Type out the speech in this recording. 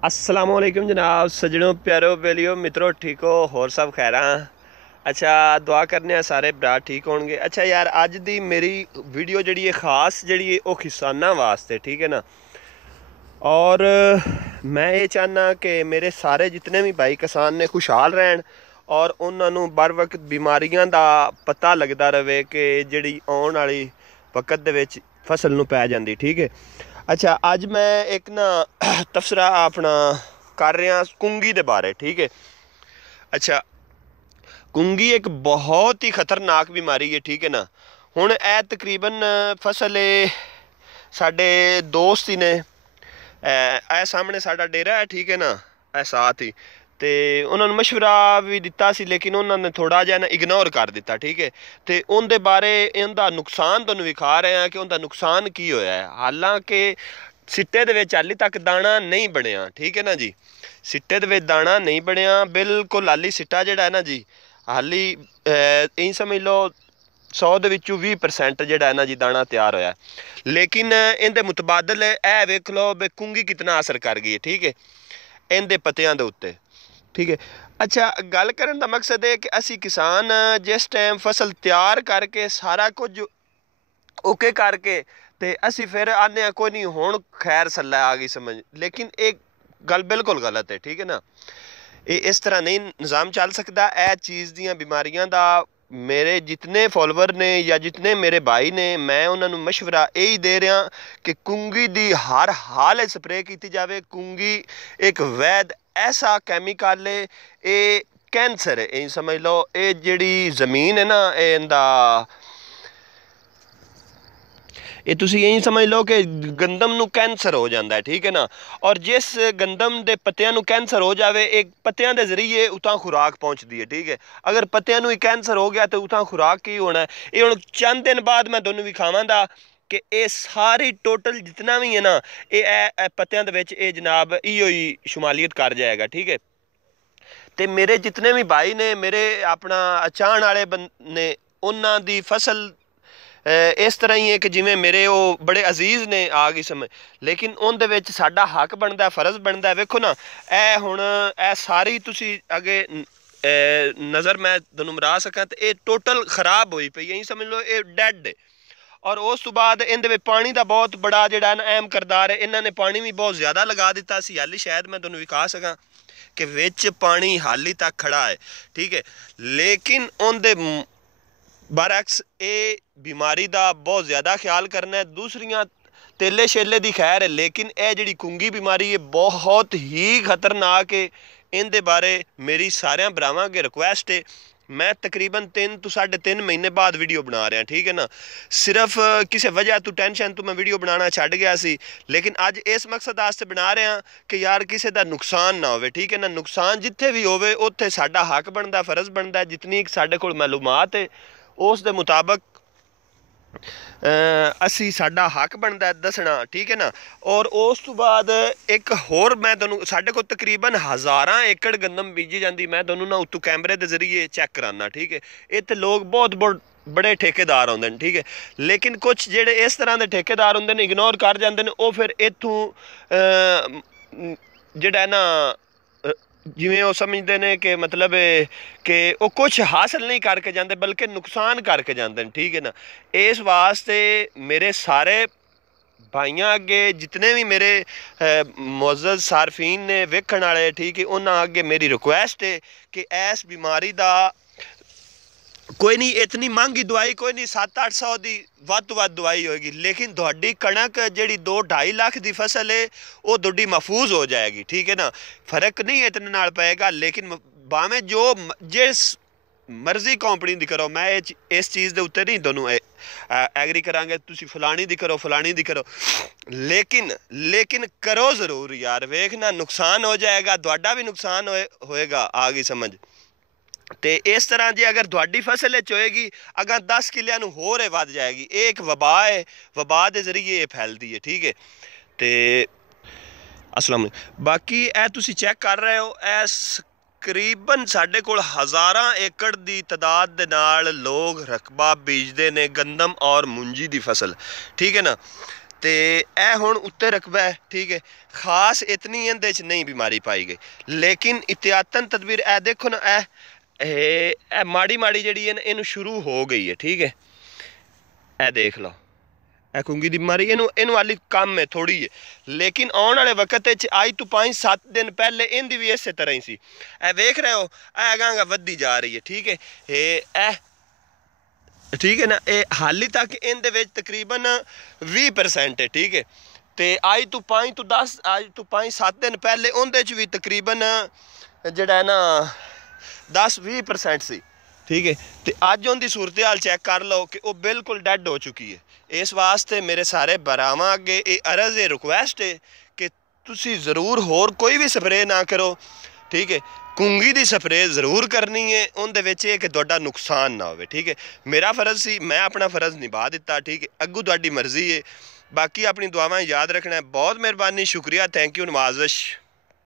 अस्सलामुअलैकुम जनाब सजनों प्यारो बेलियो मित्रों ठीक हो होर सब खैर अच्छा दुआ करने सारे भरा ठीक होंगे। अच्छा यार अज दी मेरी वीडियो जी है खास जी है वो किसाना वास्ते ठीक है ना। और मैं ये चाहना कि मेरे सारे जितने भी भाई किसान ने खुशहाल रहन और उन्होंने बर वक्त बीमारियां का पता लगता रहे कि जी आने वाली वक्त दे विच फसल नूं पै जाती ठीक है। अच्छा अज मैं एक ना तबसरा अपना कर रहा कुंगी दे बारे ठीक है। अच्छा कुंगी एक बहुत ही खतरनाक बीमारी है ठीक है ना। हुण ए तकरीबन फसल साडे दोस्त ही ने ए सामने साडा डेरा है ठीक है ना ए साथ ही तो उन्होंने मशवरा भी दिता सी लेकिन उन्होंने थोड़ा जिहा ना इग्नोर कर दिता ठीक है। तो उनके बारे इनका नुकसान तुहानूं विखा रहे हैं कि उनका नुकसान की होया है। हालांकि सिट्टे दे विच हाली तक दाना नहीं बनया ठीक है ना जी। सिट्टे दे विच दाना नहीं बनया बिल्कुल हाली सिट्टा जिहड़ा है ना जी हाली यही समझ लो 100 ਦੇ ਵਿੱਚੋਂ 20% ਜਿਹੜਾ है ना जी दाना तैयार होया। लेकिन इनके मुतबादल ए वेख लो बे कुंगी कितना असर कर गई है ठीक है इनके पत्तियां दे उत्ते ठीक है। अच्छा गल करन दा मकसद है कि असी किसान जिस टाइम फसल तैयार करके सारा कुछ ओके करके ते असी फिर आने कोई नहीं हुण खैर सल्ला आ गई समझ, लेकिन एक गल बिल्कुल गलत है ठीक है ना। ये इस तरह नहीं निज़ाम चल सकता। ए चीज़ दियां बीमारियां दा मेरे जितने फॉलोवर ने या जितने मेरे भाई ने मैं उन्होंने मशवरा यही दे रहा कि कुंगी दी हर हाल स्प्रे की जाए। कुंगी एक वैद ऐसा कैमिकल है ये कैंसर है यही समझ लो ये जी जमीन है ना इंदा ये तुसी यही समझ लो कि गंदम नू कैंसर हो जाता है ठीक है ना। और जिस गंदम के पत्तियां नू कैंसर हो जाए एक पत्तियां के जरिए उतां खुराक पहुँचती है ठीक है। अगर पत्तियां नू ही कैंसर हो गया तो उतां खुराक की होना है। ये हुण चंद दिन बाद मैं तुहानूं विखावांगा कि ये सारी टोटल जितना भी है ना ये पत्तियां दे विच ये जनाब इहो ही शुमालियत कर जाएगा ठीक है। तो मेरे जितने भी भाई ने मेरे अपना चाहण वाले ने उन्हां दी फसल इस तरह ही है कि जिमें मेरे वो बड़े अजीज़ ने आ गई समझ, लेकिन उनदे विच साडा हक बनता फर्ज बनता। वेखो ना ए हुण ए सारी तुसी अगे नज़र मैं तुहानूं मरा सकां तो ये टोटल खराब हुई पई यही समझ लो ये डैड है। और उस तो बाद इहदे पानी का बहुत बड़ा जिहड़ा ना अहम किरदार है। इन्होंने पानी भी बहुत ज़्यादा लगा दिता सी हाली शायद मैं तुहानूं विखा सकां कि विच पानी हाली तक खड़ा है ठीक है। लेकिन उनदे बरअक्स ये बीमारी का बहुत ज़्यादा ख्याल करना है। दूसरियां तेले शेले की खैर है लेकिन यह जी कुंगी बीमारी है बहुत ही खतरनाक है। इनके बारे मेरी सारे भरावां अगे रिक्वेस्ट है। मैं तकरीबन 3 तो 3.5 महीने बाद वीडियो बना रहा ठीक है ना। सिर्फ किसी वजह तो टेंशन तो मैं वीडियो बनाना छड्ड गया सी लेकिन अज इस मकसद वास्ते बना रहा कि यार किसी का नुकसान ना हो ठीक है ना। नुकसान जिथे भी होवे उत्थे साडा हक बनता फर्ज बनता जितनी साडे कोल मालूमात है उस दे मुताबिक असी साडा हक बनता है दसना ठीक है ना। और उस तो बाद एक होर मैं तुहानूं साडे कोल तकरीबन 1000 एकड़ गंदम बीजी जाती मैं तुहानूं ना उत्तों कैमरे के जरिए चैक कराना ठीक है। इत्थे लोग बहुत बड़े ठेकेदार आउंदे ने ठीक है। लेकिन कुछ जेड़े इस तरह के ठेकेदार होंदे ने इग्नोर कर जाते हैं वो फिर इत्थों जेड़ा ना जिमें वो समझते हैं कि मतलब कि वो कुछ हासिल नहीं करके जाते बल्कि नुकसान करके जाते हैं ठीक है ना। इस वास्ते मेरे सारे भाइयों अगे जितने भी मेरे मुअज़्ज़ज़ सारफीन ने वेखण वाले ठीक है उन्होंने अगे मेरी रिक्वेस्ट है कि इस बीमारी का कोई नहीं इतनी महंगी दवाई कोई नहीं 700-800 की वध तो वध दवाई होगी लेकिन थोड़ी कणक जी 2-2.5 लाख की फसल है वो थोड़ी महफूज हो जाएगी ठीक है ना। फर्क नहीं इतने नाल पेगा लेकिन भावें जो जिस मर्जी कंपनी दी करो मैं इस चीज़ के उत्ते नहीं दोनों एग्री करांगे तुसी फलानी दी करो फलानी दी करो लेकिन करो ज़रूर यार। वेखना नुकसान हो जाएगा तुहाडा भी नुकसान होएगा आ गई समझ। तो इस तरह जी अगर थोड़ी फसल होएगी अगर 10 किलियां नूं होर वध जाएगी एक वबा है वबा के जरिए ये फैलती है ठीक है। तो अस्सलाम बाकी ए तुसी चेक कर रहे हो इस तकरीबन साढ़े कोल 1000 एकड़ की तादाद दे नाल लोग रकबा बीजते ने गंदम और मुंजी की फसल ठीक है ना। ਤੇ ਇਹ ਹੁਣ ਉੱਤੇ ਰਕਬਾ ਹੈ, ਠੀਕ ਹੈ। ਖਾਸ ਇਤਨੀ ਇਹਦੇ 'ਚ ਨਹੀਂ ਬਿਮਾਰੀ ਪਾਈ ਗਈ, ਲੇਕਿਨ ਇhtiyatan ਤਦਬੀਰ ਇਹ ਦੇਖੋ ਨਾ, ਇਹ ਮਾੜੀ ਮਾੜੀ ਜਿਹੜੀ ਹੈ ਨਾ ਇਹਨੂੰ ਸ਼ੁਰੂ ਹੋ ਗਈ ਹੈ, ਠੀਕ ਹੈ। ਇਹ ਦੇਖ ਲਓ, ਇਹ ਕੁੰਗੀ ਦੀ ਬਿਮਾਰੀ ਇਹਨੂੰ ਹਾਲੀ ਕਮ ਹੈ, ਥੋੜੀ ਹੈ, ਲੇਕਿਨ ਆਉਣ वाले वक्त आज तो 5-7 दिन पहले इनकी भी इस तरह ही सी। ए वेख रहे हो, ए गांगा वधी जा रही है, ठीक है। ठीक है ना, ये हाली तक इन तकरीबन 20% है, ठीक है। तो आज तो 5-7 दिन पहले उनके भी तकरीबन जड़ा है ना 10-20% सी, ठीक है। तो अज उनकी सूरत हाल चेक कर लो कि वह बिल्कुल डैड हो चुकी है। इस वास्ते मेरे सारे भरावां अगे ये अर्ज है, रिक्वेस्ट है कि तुसी ज़रूर होर कोई भी स्प्रे ना करो, ठीक है। कुंगी दी स्प्रे ज़रूर करनी है, उनदे विच कि तुहाडा नुकसान ना हो, ठीक है। मेरा फ़र्ज सी, मैं अपना फ़र्ज निभा दिता, ठीक है। अग्गू तुहाडी मर्जी है, बाकी अपनी दुआवां याद रखना है। बहुत मेहरबानी, शुक्रिया, थैंक यू, नवाज़िश।